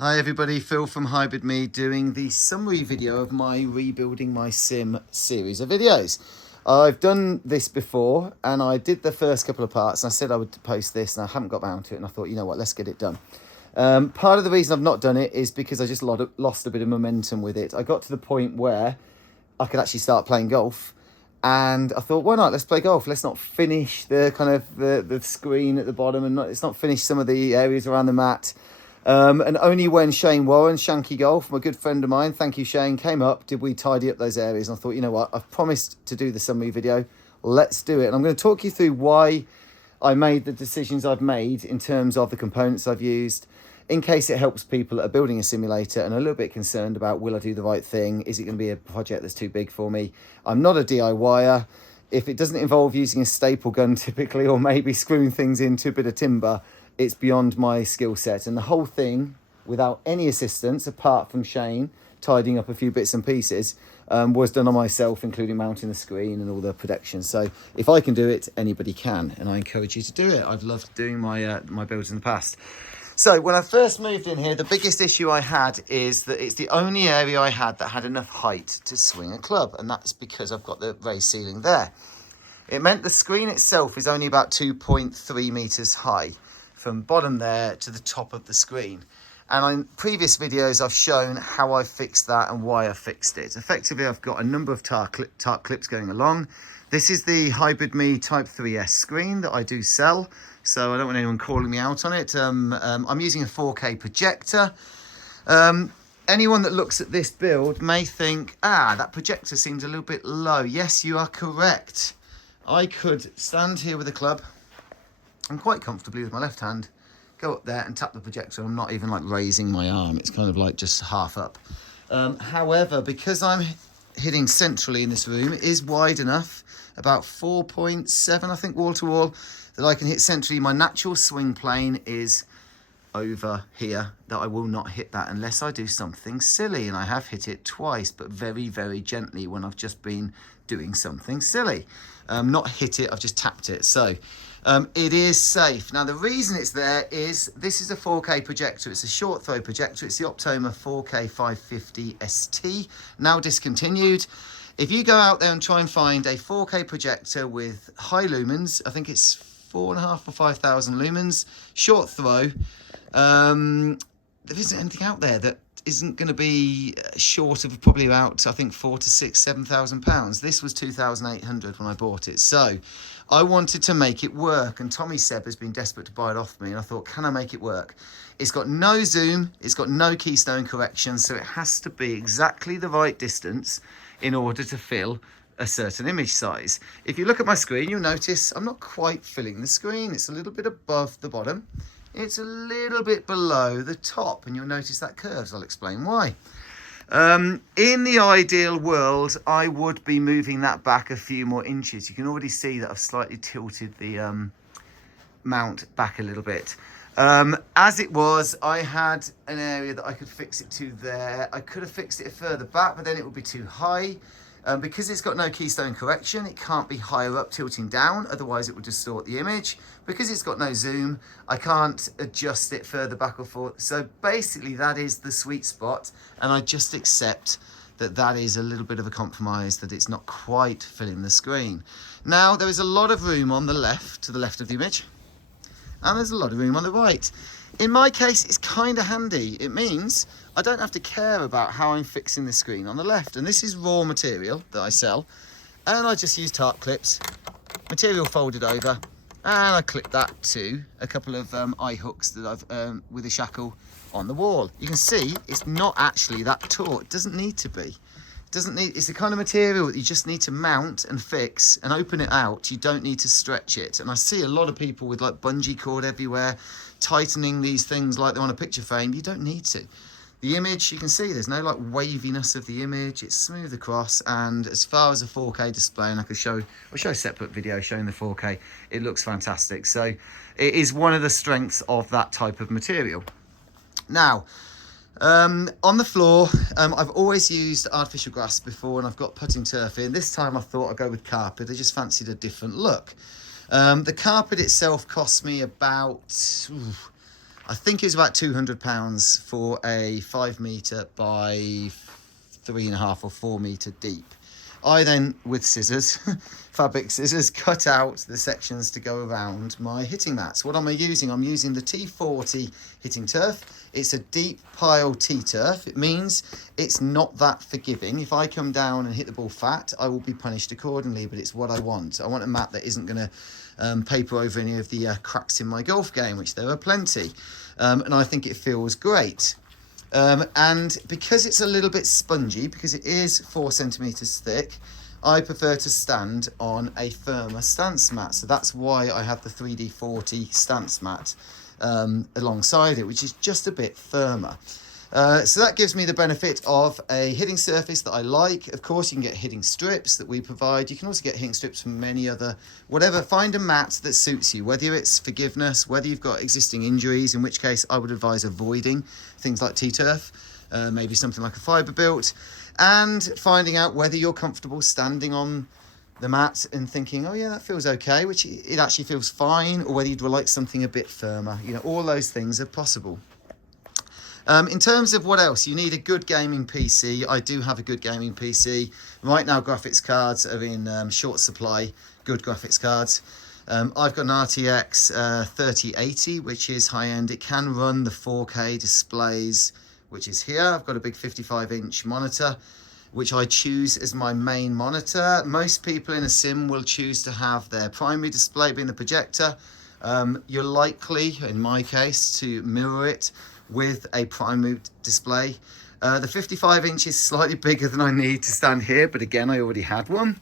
Hi everybody, Phil from Hybrid Me doing the summary video of my Rebuilding My Sim series of videos. I've done this before and I did the first couple of parts and I said I would post this and I haven't got around to it and I thought, you know what, let's get it done. Part of the reason I've not done it is because I just lost a bit of momentum with it. I got to the point where I could actually start playing golf and I thought, why not, let's play golf. Let's not finish the kind of the screen at the bottom and let's not finish some of the areas around the mat. And only when Shane Warren, Shanky Golf, my good friend of mine, thank you Shane, came up, did we tidy up those areas. And I thought, you know what, I've promised to do the summary video, let's do it. And I'm going to talk you through why I made the decisions I've made in terms of the components I've used, in case it helps people that are building a simulator and are a little bit concerned about, will I do the right thing? Is it going to be a project that's too big for me? I'm not a DIYer. If it doesn't involve using a staple gun typically, or maybe screwing things into a bit of timber, it's beyond my skill set. And the whole thing, without any assistance, apart from Shane tidying up a few bits and pieces, was done on myself, including mounting the screen and all the protection. So if I can do it, anybody can. And I encourage you to do it. I've loved doing my builds in the past. So when I first moved in here, the biggest issue I had is that it's the only area I had that had enough height to swing a club. And that's because I've got the raised ceiling there. It meant the screen itself is only about 2.3 meters high, from bottom there to the top of the screen. And in previous videos, I've shown how I fixed that and why I fixed it. Effectively, I've got a number of tarp clips going along. This is the Hybrid Me Type 3S screen that I do sell, so I don't want anyone calling me out on it. I'm using a 4K projector. Anyone that looks at this build may think, that projector seems a little bit low. Yes, you are correct. I could stand here with a club and quite comfortably with my left hand go up there and tap the projector. I'm not even like raising my arm, it's kind of like just half up. However, because I'm hitting centrally in this room, it is wide enough, about 4.7 I think wall to wall, that I can hit centrally. My natural swing plane is over here, that I will not hit that unless I do something silly, and I have hit it twice, but very, very gently when I've just been doing something silly. Not hit it, I've just tapped it. So it is safe. Now the reason it's there is this is a 4K projector. It's a short throw projector. It's the Optoma 4K 550 ST, now discontinued. If you go out there and try and find a 4K projector with high lumens, I think it's 4.5 or 5,000 lumens, short throw, there isn't anything out there that isn't going to be short of probably about, I think, 4 to 6, 7,000 pounds. This was 2,800 when I bought it. So I wanted to make it work, and Tommy Seb has been desperate to buy it off me, and I thought, can I make it work? It's got no zoom, it's got no keystone correction, so it has to be exactly the right distance in order to fill a certain image size. If you look at my screen, you'll notice I'm not quite filling the screen. It's a little bit above the bottom. It's a little bit below the top, and you'll notice that curves. I'll explain why. In the ideal world, I would be moving that back a few more inches. You can already see that I've slightly tilted the mount back a little bit. As it was, I had an area that I could fix it to there. I could have fixed it further back, but then it would be too high. Because it's got no keystone correction, it can't be higher up tilting down, otherwise it would distort the image. Because it's got no zoom, I can't adjust it further back or forth. So basically that is the sweet spot, and I just accept that that is a little bit of a compromise, that it's not quite filling the screen. Now there is a lot of room on the left, to the left of the image, and there's a lot of room on the right. In my case, it's kind of handy. It means I don't have to care about how I'm fixing the screen on the left. And this is raw material that I sell. And I just use tarp clips, material folded over, and I clip that to a couple of eye hooks that I've with a shackle on the wall. You can see it's not actually that taut. It doesn't need to be. It's the kind of material that you just need to mount and fix and open it out. You don't need to stretch it. And I see a lot of people with like bungee cord everywhere, tightening these things like they're on a picture frame. You don't need to. The image, you can see there's no like waviness of the image. It's smooth across, and as far as a 4K display, and I'll show a separate video showing the 4K, it looks fantastic. So it is one of the strengths of that type of material. Now, on the floor, I've always used artificial grass before, and I've got putting turf in. This time I thought I'd go with carpet. I just fancied a different look. The carpet itself cost me about, I think it's about £200 for a 5 metre by 3.5 or 4 metre deep. I then, with scissors, fabric scissors, cut out the sections to go around my hitting mats. What am I using? I'm using the T40 hitting turf. It's a deep pile T-turf. It means it's not that forgiving. If I come down and hit the ball fat, I will be punished accordingly, but it's what I want. I want a mat that isn't going to paper over any of the cracks in my golf game, which there are plenty. And I think it feels great. And because it's a little bit spongy, because it is 4 centimeters thick, I prefer to stand on a firmer stance mat. So that's why I have the 3D40 stance mat alongside it, which is just a bit firmer. So that gives me the benefit of a hitting surface that I like. Of course, you can get hitting strips that we provide. You can also get hitting strips from many other, whatever. Find a mat that suits you, whether it's forgiveness, whether you've got existing injuries, in which case I would advise avoiding things like T-turf, maybe something like a fibre built, and finding out whether you're comfortable standing on the mat and thinking, oh yeah, that feels okay, which it actually feels fine, or whether you'd like something a bit firmer. You know, all those things are possible. In terms of what else, you need a good gaming PC. I do have a good gaming PC. Right now, graphics cards are in short supply, good graphics cards. I've got an RTX 3080, which is high-end. It can run the 4K displays, which is here. I've got a big 55-inch monitor, which I choose as my main monitor. Most people in a sim will choose to have their primary display being the projector. You're likely, in my case, to mirror it with a primary display. The 55-inch is slightly bigger than I need to stand here, but again, I already had one.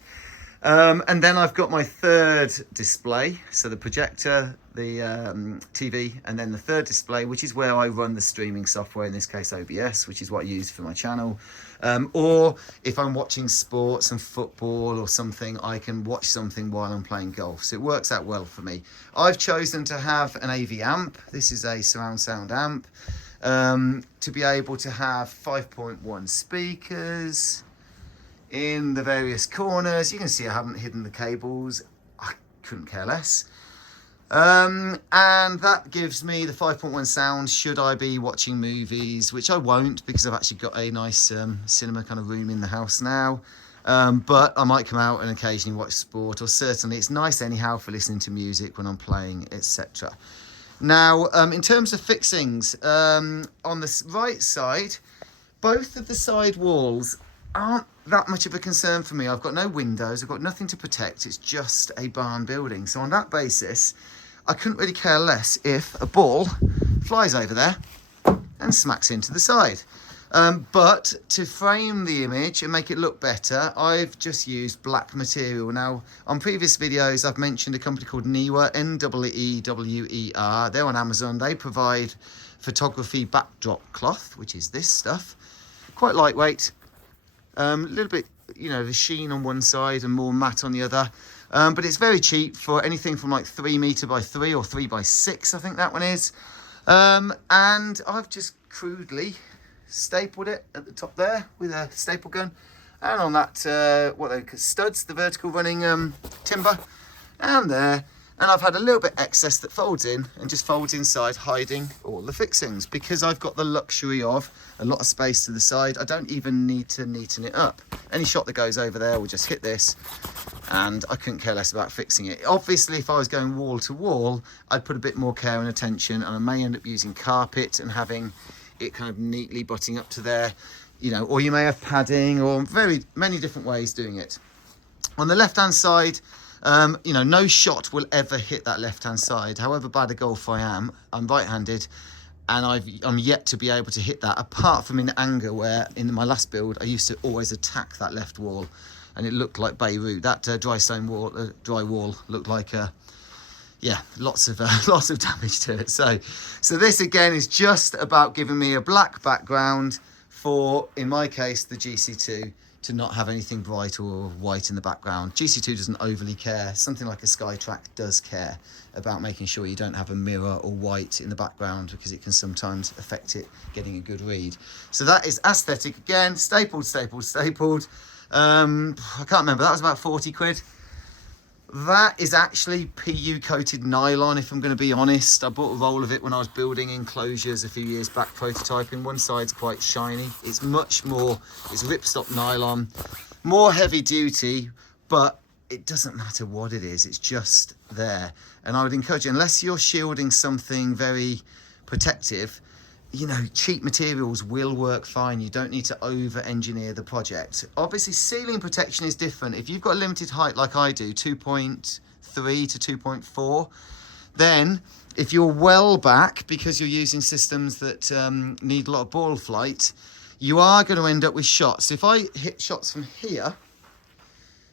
And then I've got my third display, so the projector, the TV, and then the third display, which is where I run the streaming software, in this case OBS, which is what I use for my channel. Or if I'm watching sports and football or something, I can watch something while I'm playing golf. So it works out well for me. I've chosen to have an AV amp. This is a surround sound amp, to be able to have 5.1 speakers in the various corners. You can see I haven't hidden the cables. I couldn't care less. And that gives me the 5.1 sound should I be watching movies, which I won't, because I've actually got a nice cinema kind of room in the house now. But I might come out and occasionally watch sport, or certainly it's nice anyhow for listening to music when I'm playing, etc. Now, in terms of fixings, on the right side, both of the side walls aren't that much of a concern for me. I've got no windows, I've got nothing to protect, it's just a barn building. So on that basis, I couldn't really care less if a ball flies over there and smacks into the side. But to frame the image and make it look better, I've just used black material. Now, on previous videos, I've mentioned a company called Neewer, N-E-E-W-E-R. They're on Amazon. They provide photography backdrop cloth, which is this stuff. Quite lightweight. A little bit, you know, the sheen on one side and more matte on the other. But it's very cheap for anything from like 3 metre by 3 or 3 by 6, I think that one is. And I've just crudely stapled it at the top there with a staple gun. And on that, what they call studs, the vertical running timber, and there. And I've had a little bit excess that folds in and just folds inside, hiding all the fixings, because I've got the luxury of a lot of space to the side. I don't even need to neaten it up. Any shot that goes over there will just hit this, and I couldn't care less about fixing it. Obviously, if I was going wall to wall, I'd put a bit more care and attention, and I may end up using carpet and having it kind of neatly butting up to there, you know, or you may have padding, or very many different ways doing it. On the left-hand side, you know, no shot will ever hit that left-hand side. However bad a golfer I am, I'm right-handed, and I'm yet to be able to hit that, apart from in anger, where in my last build, I used to always attack that left wall, and it looked like Beirut. That dry wall looked like yeah, lots of damage to it. So this again is just about giving me a black background for, in my case, the GC2 to not have anything bright or white in the background. GC2 doesn't overly care. Something like a Skytrack does care about making sure you don't have a mirror or white in the background, because it can sometimes affect it getting a good read. So that is aesthetic again, stapled. I can't remember, that was about 40 quid. That is actually PU coated nylon, if I'm going to be honest. I bought a roll of it when I was building enclosures a few years back, prototyping. One side's quite shiny. It's much more, it's ripstop nylon, more heavy duty, but it doesn't matter what it is, it's just there. And I would encourage you, unless you're shielding something very protective, you know, cheap materials will work fine. You don't need to over engineer the project. Obviously ceiling protection is different. If you've got a limited height like I do, 2.3 to 2.4, then if you're well back because you're using systems that need a lot of ball flight, you are going to end up with shots. If I hit shots from here,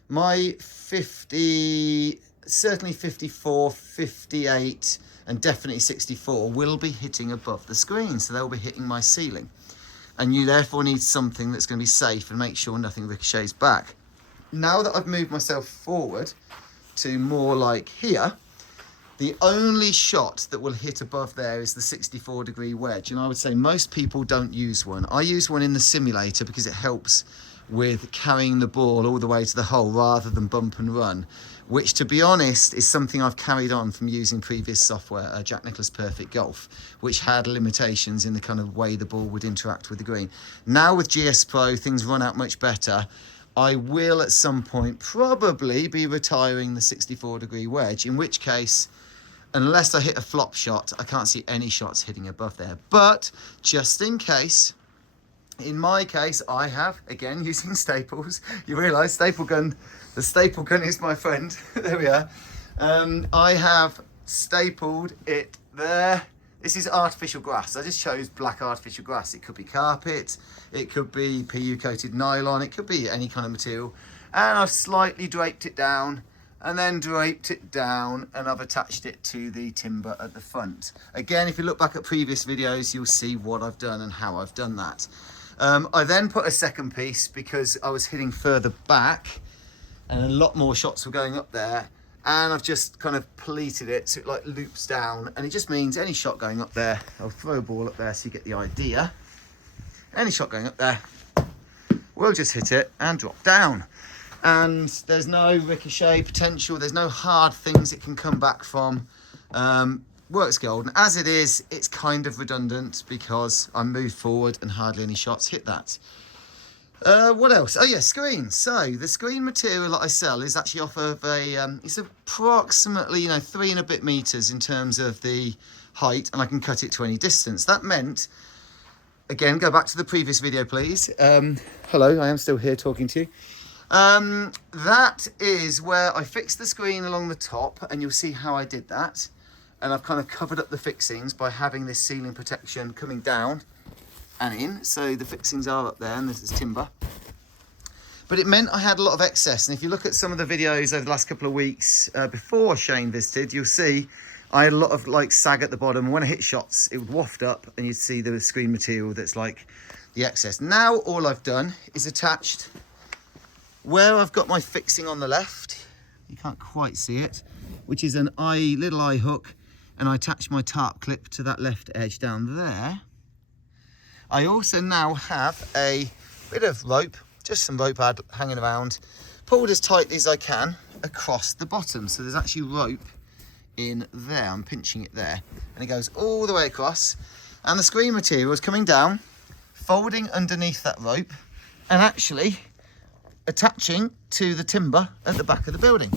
my 50, certainly 54, 58, and definitely 64 will be hitting above the screen, so they'll be hitting my ceiling, and you therefore need something that's going to be safe and make sure nothing ricochets back. Now that I've moved myself forward to more like here, the only shot that will hit above there is the 64-degree wedge, and I would say most people don't use one. I use one in the simulator because it helps with carrying the ball all the way to the hole rather than bump and run, which, to be honest, is something I've carried on from using previous software, Jack Nicklaus Perfect Golf, which had limitations in the kind of way the ball would interact with the green. Now with GS Pro, things run out much better. I will at some point probably be retiring the 64-degree wedge, in which case, unless I hit a flop shot, I can't see any shots hitting above there. But just in case, in my case, I have, again, using staples. You realise staple gun, the staple gun is my friend. There we are. I have stapled it there. This is artificial grass. I just chose black artificial grass. It could be carpet, it could be PU coated nylon, it could be any kind of material. And I've slightly draped it down and then draped it down, and I've attached it to the timber at the front. Again, if you look back at previous videos, you'll see what I've done and how I've done that. I then put a second piece because I was hitting further back and a lot more shots were going up there, and I've just kind of pleated it so it like loops down, and it just means any shot going up there, I'll throw a ball up there so you get the idea. Any shot going up there, we'll just hit it and drop down. And there's no ricochet potential, there's no hard things it can come back from. Works golden. As it is, it's kind of redundant because I moved forward and hardly any shots hit that. What else? Oh yeah, screen. So the screen material that I sell is actually off of a, it's approximately, you know, 3 and a bit meters in terms of the height, and I can cut it to any distance. That meant, again, go back to the previous video, please. Hello, I am still here talking to you. That is where I fixed the screen along the top, and you'll see how I did that. And I've kind of covered up the fixings by having this ceiling protection coming down and in. So the fixings are up there, and this is timber. But it meant I had a lot of excess. And if you look at some of the videos over the last couple of weeks before Shane visited, you'll see I had a lot of like sag at the bottom. When I hit shots, it would waft up and you'd see the screen material that's like the excess. Now all I've done is attached where I've got my fixing on the left. You can't quite see it, which is an little eye hook. And I attach my tarp clip to that left edge down there. I also now have a bit of rope, just some rope hanging around, pulled as tightly as I can across the bottom. So there's actually rope in there. I'm pinching it there, and it goes all the way across. And the screen material is coming down, folding underneath that rope, and actually attaching to the timber at the back of the building.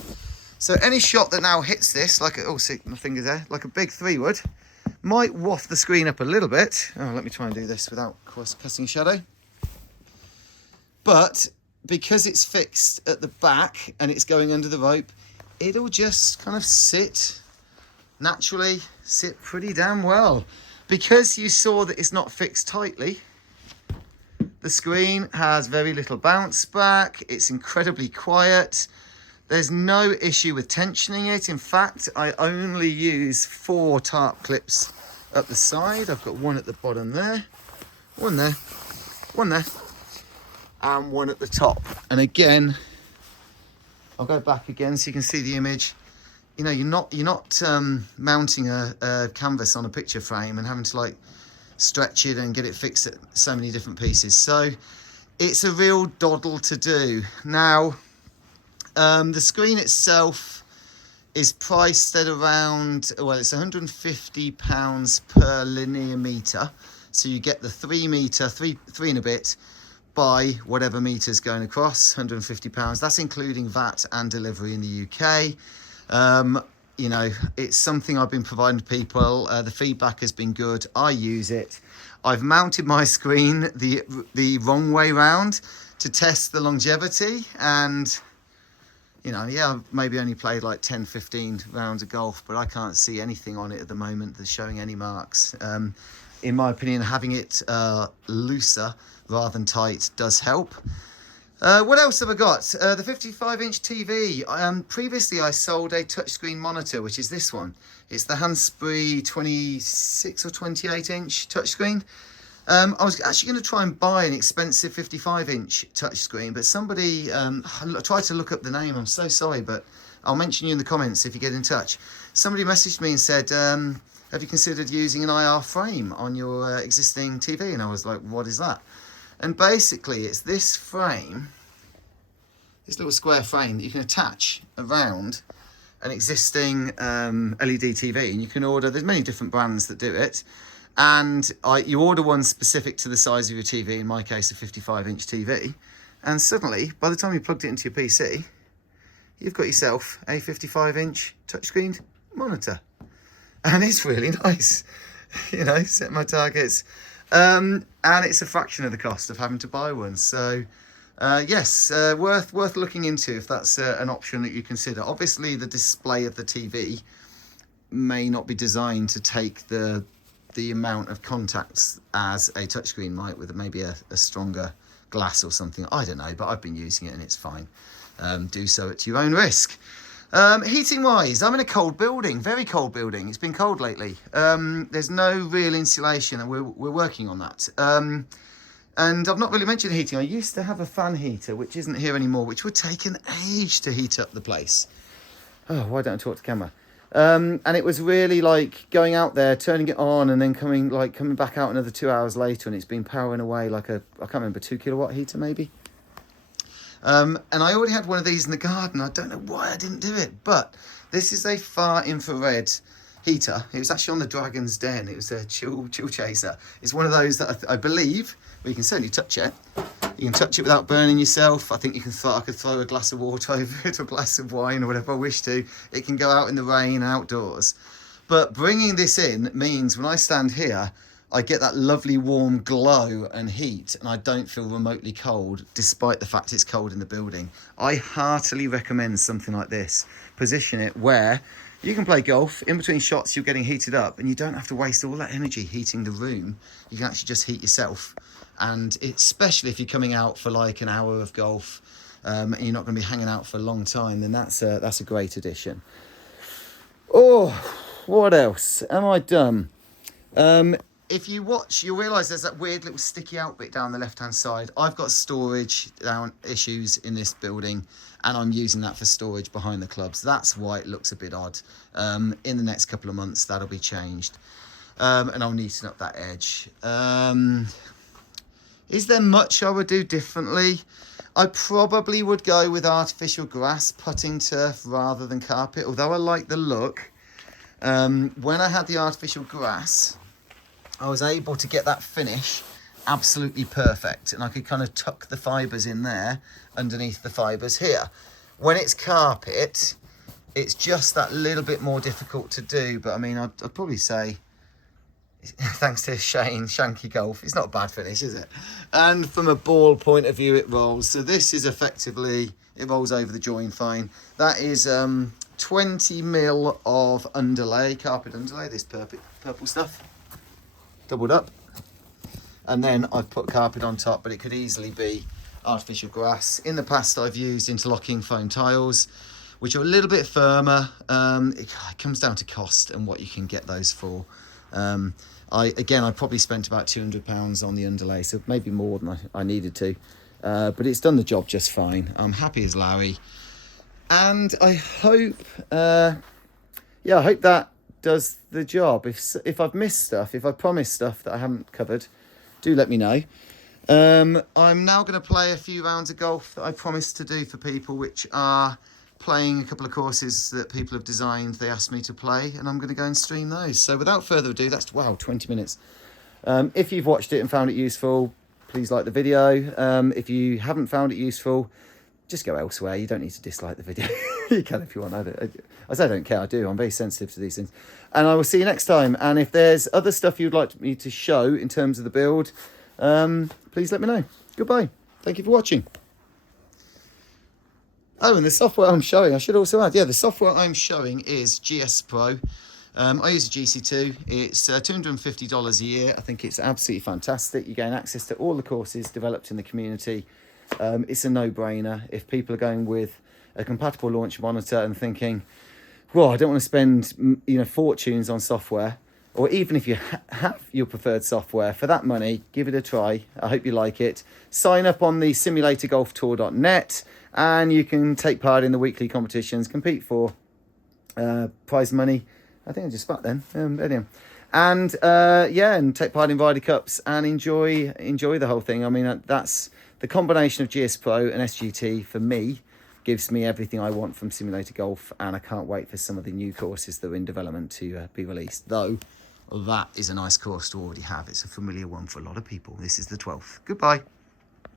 So any shot that now hits this, like, oh, see my fingers there, like a big 3 wood, might waft the screen up a little bit. Oh, let me try and do this without casting shadow. But because it's fixed at the back and it's going under the rope, it'll just kind of sit naturally, sit pretty damn well. Because you saw that it's not fixed tightly, the screen has very little bounce back. It's incredibly quiet. There's no issue with tensioning it. In fact, I only use 4 tarp clips up the side. I've got one at the bottom there, one there, one there, and one at the top. And again, I'll go back again so you can see the image. You know, you're not mounting a canvas on a picture frame and having to like stretch it and get it fixed at so many different pieces. So it's a real doddle to do. Now, the screen itself, is priced at around, well, it's £150 per linear metre. So you get the 3 metre, three and a bit, by whatever meters going across, £150. That's including VAT and delivery in the UK. You know, it's something I've been providing to people. The feedback has been good. I use it. I've mounted my screen the wrong way round to test the longevity, and you know, yeah, I've maybe only played like 10, 15 rounds of golf, but I can't see anything on it at the moment that's showing any marks. In my opinion, having it looser rather than tight does help. What else have I got? The 55-inch TV. Previously, I sold a touchscreen monitor, which is this one. It's the Handspree 26 or 28-inch touchscreen. I was actually going to try and buy an expensive 55-inch touchscreen, but somebody tried to look up the name. I'm so sorry, but I'll mention you in the comments if you get in touch. Somebody messaged me and said, have you considered using an IR frame on your existing TV? And I was like, what is that? And basically, it's this frame, this little square frame that you can attach around an existing LED TV. And you can order, there's many different brands that do it. And you order one specific to the size of your TV, in my case, a 55-inch TV. And suddenly, by the time you plugged it into your PC, you've got yourself a 55-inch touchscreen monitor. And it's really nice. You know, set my targets. And it's a fraction of the cost of having to buy one. So, yes, worth looking into if that's an option that you consider. Obviously, the display of the TV may not be designed to take the amount of contacts as a touchscreen might, with maybe a stronger glass or something. I don't know, but I've been using it and it's fine. Do so at your own risk. Heating wise, I'm in a cold building, very cold building. It's been cold lately. There's no real insulation, and we're working on that. And I've not really mentioned heating. I used to have a fan heater, which isn't here anymore, which would take an age to heat up the place. Oh, why don't I talk to camera? And it was really like going out there, turning it on, and then coming back out another 2 hours later, and it's been powering away like I can't remember, 2 kilowatt heater maybe. And I already had one of these in the garden. I don't know why I didn't do it, but this is a far infrared heater. It was actually on the Dragon's Den. It was a chill chaser. It's one of those that I believe, well, you can certainly touch it. You can touch it without burning yourself. I think you can I could throw a glass of water over it, or a glass of wine, or whatever I wish to. It can go out in the rain, outdoors. But bringing this in means when I stand here, I get that lovely warm glow and heat, and I don't feel remotely cold, despite the fact it's cold in the building. I heartily recommend something like this. Position it where you can play golf. In between shots, you're getting heated up, and you don't have to waste all that energy heating the room. You can actually just heat yourself. And especially if you're coming out for like an hour of golf, and you're not going to be hanging out for a long time, then that's a great addition. Oh, what else? Am I done? If you watch, you'll realise there's that weird little sticky out bit down the left-hand side. I've got storage issues in this building, and I'm using that for storage behind the clubs. That's why it looks a bit odd. In the next couple of months, that'll be changed. And I'll neaten up that edge. Is there much I would do differently? I probably would go with artificial grass, putting turf rather than carpet, although I like the look. When I had the artificial grass, I was able to get that finish absolutely perfect, and I could kind of tuck the fibres in there underneath the fibres here. When it's carpet, it's just that little bit more difficult to do, but I mean, I'd probably say, thanks to Shane, Shanky Golf, it's not a bad finish, is it? And from a ball point of view, it rolls. So this is effectively, it rolls over the join fine. That is 20 mil of underlay, carpet underlay, this purple stuff, doubled up. And then I've put carpet on top, but it could easily be artificial grass. In the past, I've used interlocking foam tiles, which are a little bit firmer. It comes down to cost and what you can get those for. I probably spent about £200 on the underlay, so maybe more than I needed to, but it's done the job just fine. I'm happy as Larry, and I hope I hope that does the job. If I've missed stuff, if I promised stuff that I haven't covered, do let me know. I'm now going to play a few rounds of golf that I promised to do for people, which are playing a couple of courses that people have designed, they asked me to play, and I'm going to go and stream those. So without further ado, that's, wow, 20 minutes. If you've watched it and found it useful, please like the video. If you haven't found it useful, just go elsewhere. You don't need to dislike the video. You can if you want. I say I don't care. I do. I'm very sensitive to these things. And I will see you next time. And if there's other stuff you'd like me to show in terms of the build, please let me know. Goodbye. Thank you for watching. Oh, and the software I'm showing, I should also add, yeah, the software I'm showing is GS Pro. I use a GC2. It's $250 a year. I think it's absolutely fantastic. You gain access to all the courses developed in the community. It's a no-brainer. If people are going with a compatible launch monitor and thinking, well, I don't want to spend fortunes on software, or even if you have your preferred software, for that money, give it a try. I hope you like it. Sign up on the simulatorgolftour.net and you can take part in the weekly competitions, compete for prize money. I think I just spat then. Anyway. And yeah, and take part in Ryder Cups and enjoy the whole thing. I mean, that's the combination of GS Pro and SGT for me gives me everything I want from simulator golf, and I can't wait for some of the new courses that are in development to be released. Though that is a nice course to already have. It's a familiar one for a lot of people. This is the 12th. Goodbye.